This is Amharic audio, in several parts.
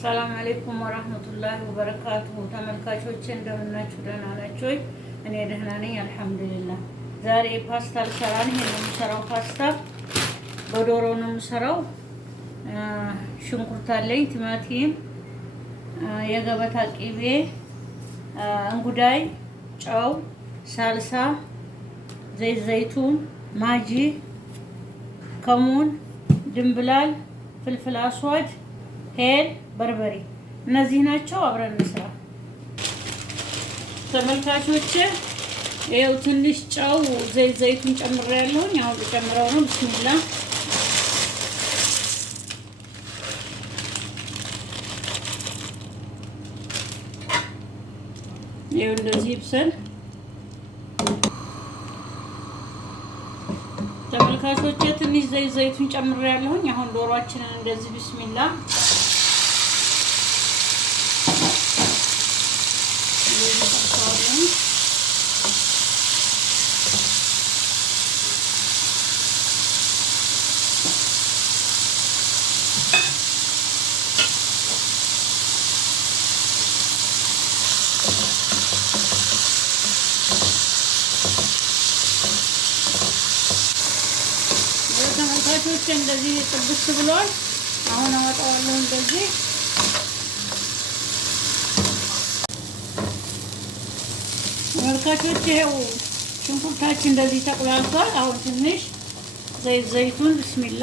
ሰላም አለይኩም ወራህመቱላሂ ወበረካቱሁ። ተመልካቾቼ እንደምን ናችሁ? ደህና ናችሁ ወይ? እኔ ደህና ነኝ አልሐምዱሊላህ። ዛሬ ፓስታ ልሰራ ነው። ይሄን የምሰራው ፓስታ በዶሮ ነው የምሰራው። ሽንኩርት አለኝ፣ ቲማቲም፣ የገበታ ቂቤ፣ እንጉዳይ፣ ጨው፣ ሳልሳ፣ ዘይት ዘይቱን፣ ማጂ፣ ከሙን፣ ድንብላል፣ ፍልፍል አስዋድ፣ ሄል፣ በርበሬ እነዚህ ናቸው። አብረን እንስራ። ተመልካቾቼ ይኸው ትንሽ ጨው ዘይት ዘይቱን ጨምሬያለሁኝ። አሁን ልጨምረው ነው። ብስሚላ ይኸው እንደዚህ ይብሰል። ተመልካቾቼ ትንሽ ዘይት ዘይቱን ጨምሬያለሁኝ። አሁን ዶሮአችንን እንደዚህ ብስሚላ ተመልካቾቼ እንደዚህ ጥብስ ብሏል። አሁን አወጣዋለሁ። እንደዚህ ተመልካቾቼ ይኸው ሽንኩርታችን እንደዚህ ተቆላልቷል። አሁን ትንሽ ዘይት ዘይቱን ብስሚላ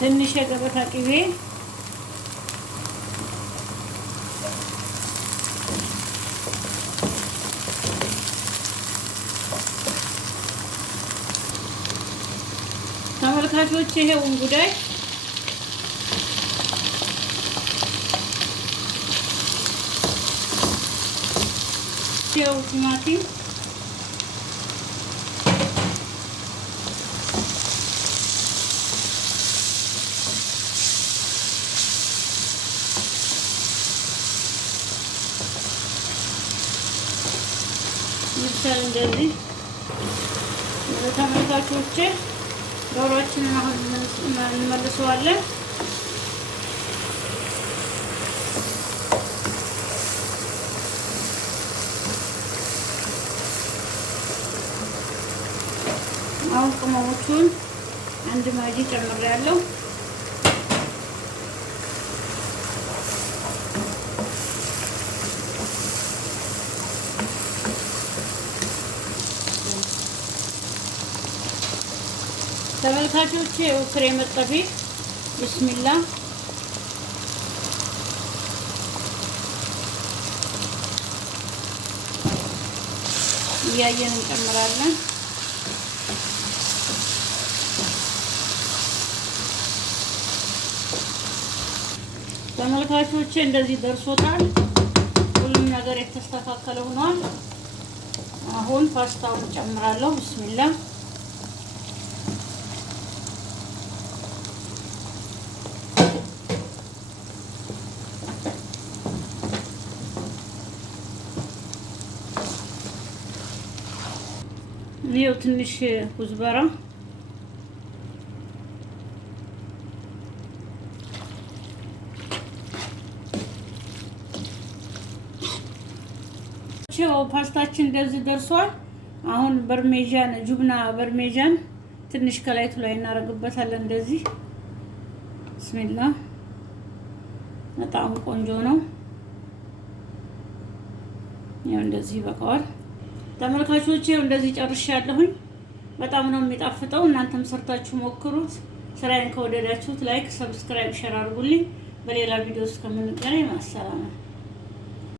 ትንሽ የገበታ ቅቤ ተመልካቾች ይሄው እንጉዳይ ይሄው ቲማቲም ይብሳል። እንደዚህ ተመልካቾቼ ዶሮአችንን አሁን እንመልሰዋለን። አሁን ቅመሞቹን አንድ ማጂ ጨምሬያለሁ። ተመልካቾቼ ክሬም መጠቢ ቢስሚላ እያየን እንጨምራለን። ተመልካቾቼ እንደዚህ ደርሶታል። ሁሉም ነገር የተስተካከለ ሆኗል። አሁን ፓስታውን ጨምራለሁ። ቢስሚላ ይኸው ትንሽ ኩዝበራ ፓስታችን እንደዚህ ደርሷል። አሁን በርሜጃን ጁብና በርሜጃን ትንሽ ከላይቱ ላይ እናደርግበታለን። እንደዚህ ብስሚላ በጣም ቆንጆ ነው። ያው እንደዚህ ይበቃዋል። ተመልካቾቼ እንደዚህ ጨርሻለሁኝ። በጣም ነው የሚጣፍጠው። እናንተም ሰርታችሁ ሞክሩት። ስራዬን ከወደዳችሁት ላይክ፣ ሰብስክራይብ፣ ሼር አድርጉልኝ። በሌላ ቪዲዮ እስከምንገናኝ ማሰላማ